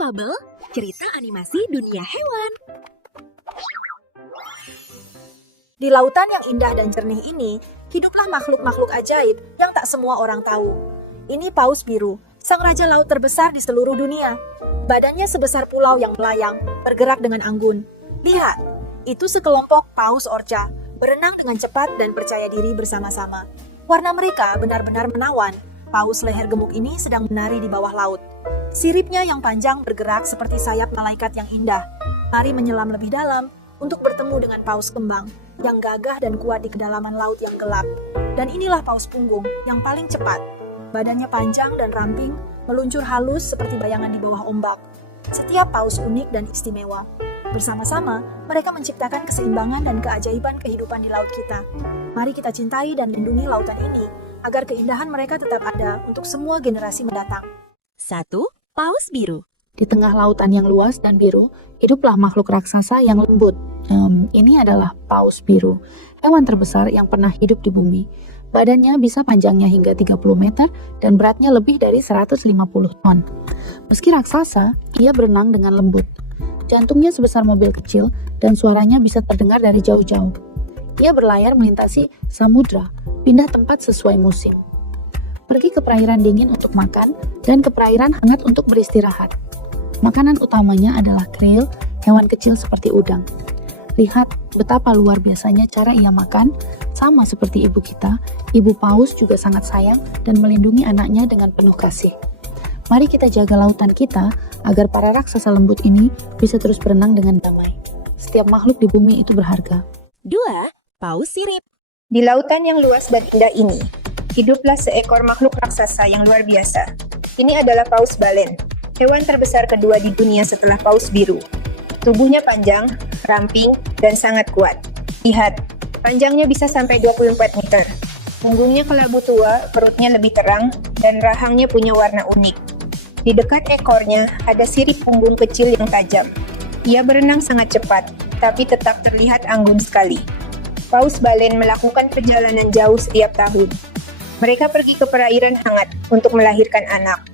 Fabel, cerita animasi dunia hewan. Di lautan yang indah dan jernih ini, hiduplah makhluk-makhluk ajaib yang tak semua orang tahu. Ini paus biru, sang raja laut terbesar di seluruh dunia. Badannya sebesar pulau yang melayang, bergerak dengan anggun. Lihat, itu sekelompok paus orca, berenang dengan cepat dan percaya diri bersama-sama. Warna mereka benar-benar menawan. Paus leher gemuk ini sedang menari di bawah laut. Siripnya yang panjang bergerak seperti sayap malaikat yang indah. Mari menyelam lebih dalam untuk bertemu dengan paus kembang yang gagah dan kuat di kedalaman laut yang gelap. Dan inilah paus punggung yang paling cepat. Badannya panjang dan ramping, meluncur halus seperti bayangan di bawah ombak. Setiap paus unik dan istimewa. Bersama-sama, mereka menciptakan keseimbangan dan keajaiban kehidupan di laut kita. Mari kita cintai dan lindungi lautan ini, agar keindahan mereka tetap ada untuk semua generasi mendatang. 1. Paus biru. Di tengah lautan yang luas dan biru, hiduplah makhluk raksasa yang lembut. Ini adalah paus biru, hewan terbesar yang pernah hidup di bumi. Badannya bisa panjangnya hingga 30 meter dan beratnya lebih dari 150 ton. Meski raksasa, ia berenang dengan lembut. Jantungnya sebesar mobil kecil dan suaranya bisa terdengar dari jauh-jauh. Ia berlayar melintasi samudra, pindah tempat sesuai musim. Pergi ke perairan dingin untuk makan dan ke perairan hangat untuk beristirahat. Makanan utamanya adalah krill, hewan kecil seperti udang. Lihat betapa luar biasanya cara ia makan, sama seperti ibu kita, ibu paus juga sangat sayang dan melindungi anaknya dengan penuh kasih. Mari kita jaga lautan kita agar para raksasa lembut ini bisa terus berenang dengan damai. Setiap makhluk di bumi itu berharga. 2. Paus sirip. Di lautan yang luas dan indah ini, hiduplah seekor makhluk raksasa yang luar biasa. Ini adalah paus balen, hewan terbesar kedua di dunia setelah paus biru. Tubuhnya panjang, ramping, dan sangat kuat. Lihat, panjangnya bisa sampai 24 meter. Punggungnya kelabu tua, perutnya lebih terang, dan rahangnya punya warna unik. Di dekat ekornya ada sirip punggung kecil yang tajam. Ia berenang sangat cepat, tapi tetap terlihat anggun sekali. Paus balen melakukan perjalanan jauh setiap tahun. Mereka pergi ke perairan hangat untuk melahirkan anak,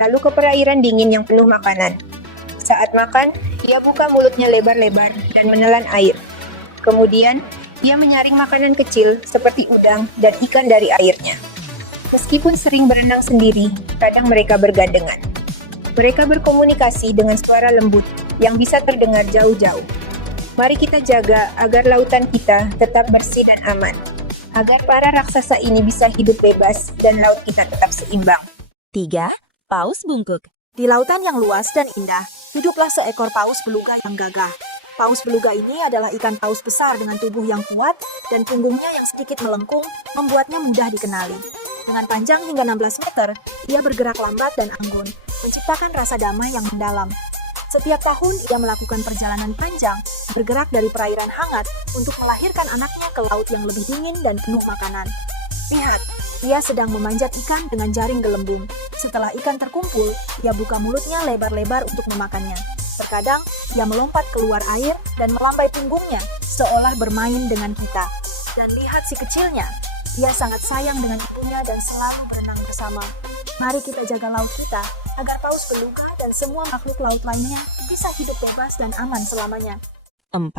lalu ke perairan dingin yang penuh makanan. Saat makan, ia buka mulutnya lebar-lebar dan menelan air. Kemudian, ia menyaring makanan kecil seperti udang dan ikan dari airnya. Meskipun sering berenang sendiri, kadang mereka bergandengan. Mereka berkomunikasi dengan suara lembut yang bisa terdengar jauh-jauh. Mari kita jaga agar lautan kita tetap bersih dan aman, agar para raksasa ini bisa hidup bebas dan laut kita tetap seimbang. 3. Paus bungkuk. Di lautan yang luas dan indah, hiduplah seekor paus beluga yang gagah. Paus beluga ini adalah ikan paus besar dengan tubuh yang kuat dan punggungnya yang sedikit melengkung membuatnya mudah dikenali. Dengan panjang hingga 16 meter, ia bergerak lambat dan anggun, menciptakan rasa damai yang mendalam. Setiap tahun, ia melakukan perjalanan panjang, bergerak dari perairan hangat untuk melahirkan anaknya ke laut yang lebih dingin dan penuh makanan. Lihat, ia sedang memanjat ikan dengan jaring gelembung. Setelah ikan terkumpul, ia buka mulutnya lebar-lebar untuk memakannya. Terkadang, ia melompat keluar air dan melambai punggungnya, seolah bermain dengan kita. Dan lihat si kecilnya, ia sangat sayang dengan ibunya dan selalu berenang bersama. Mari kita jaga laut kita, agar paus beluga dan semua makhluk laut lainnya bisa hidup bebas dan aman selamanya. 4.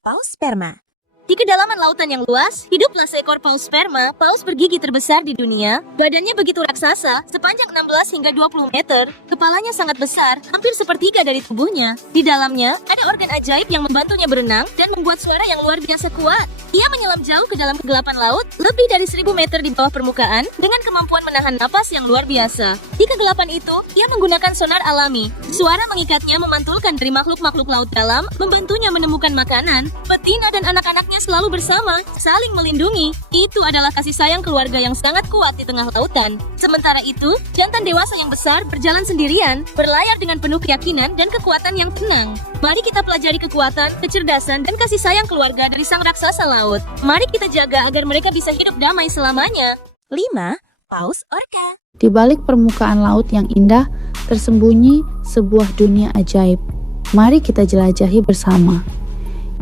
Paus sperma. Di kedalaman lautan yang luas, hiduplah seekor paus sperma, paus bergigi terbesar di dunia. Badannya begitu raksasa, sepanjang 16 hingga 20 meter. Kepalanya sangat besar, hampir sepertiga dari tubuhnya. Di dalamnya, ada organ ajaib yang membantunya berenang dan membuat suara yang luar biasa kuat. Ia menyelam jauh ke dalam kegelapan laut, lebih dari 1000 meter di bawah permukaan, dengan kemampuan menahan napas yang luar biasa. Di kegelapan itu, ia menggunakan sonar alami. Suara mengikatnya memantulkan dari makhluk-makhluk laut dalam, membantunya menemukan makanan. Betina dan anak-anaknya selalu bersama, saling melindungi. Itu adalah kasih sayang keluarga yang sangat kuat di tengah lautan. Sementara itu, jantan dewasa yang besar berjalan sendirian, berlayar dengan penuh keyakinan dan kekuatan yang tenang. Mari kita pelajari kekuatan, kecerdasan, dan kasih sayang keluarga dari sang raksasa laut. Mari kita jaga agar mereka bisa hidup damai selamanya. 5. Paus orca. Di balik permukaan laut yang indah, tersembunyi sebuah dunia ajaib. Mari kita jelajahi bersama.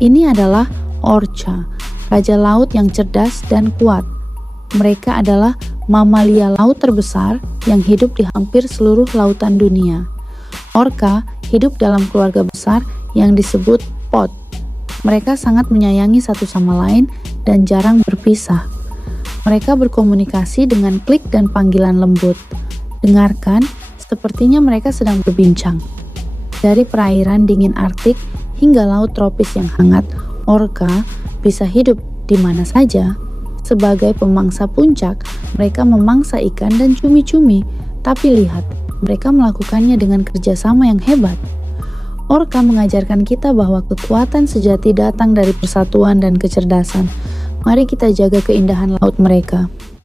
Ini adalah orca, raja laut yang cerdas dan kuat. Mereka adalah mamalia laut terbesar yang hidup di hampir seluruh lautan dunia. Orca hidup dalam keluarga besar yang disebut pod. Mereka sangat menyayangi satu sama lain dan jarang berpisah. Mereka berkomunikasi dengan klik dan panggilan lembut. Dengarkan, sepertinya mereka sedang berbincang. Dari perairan dingin Arktik hingga laut tropis yang hangat, orca bisa hidup di mana saja. Sebagai pemangsa puncak, mereka memangsa ikan dan cumi-cumi. Tapi lihat, mereka melakukannya dengan kerjasama yang hebat. Orca mengajarkan kita bahwa kekuatan sejati datang dari persatuan dan kecerdasan. Mari kita jaga keindahan laut mereka.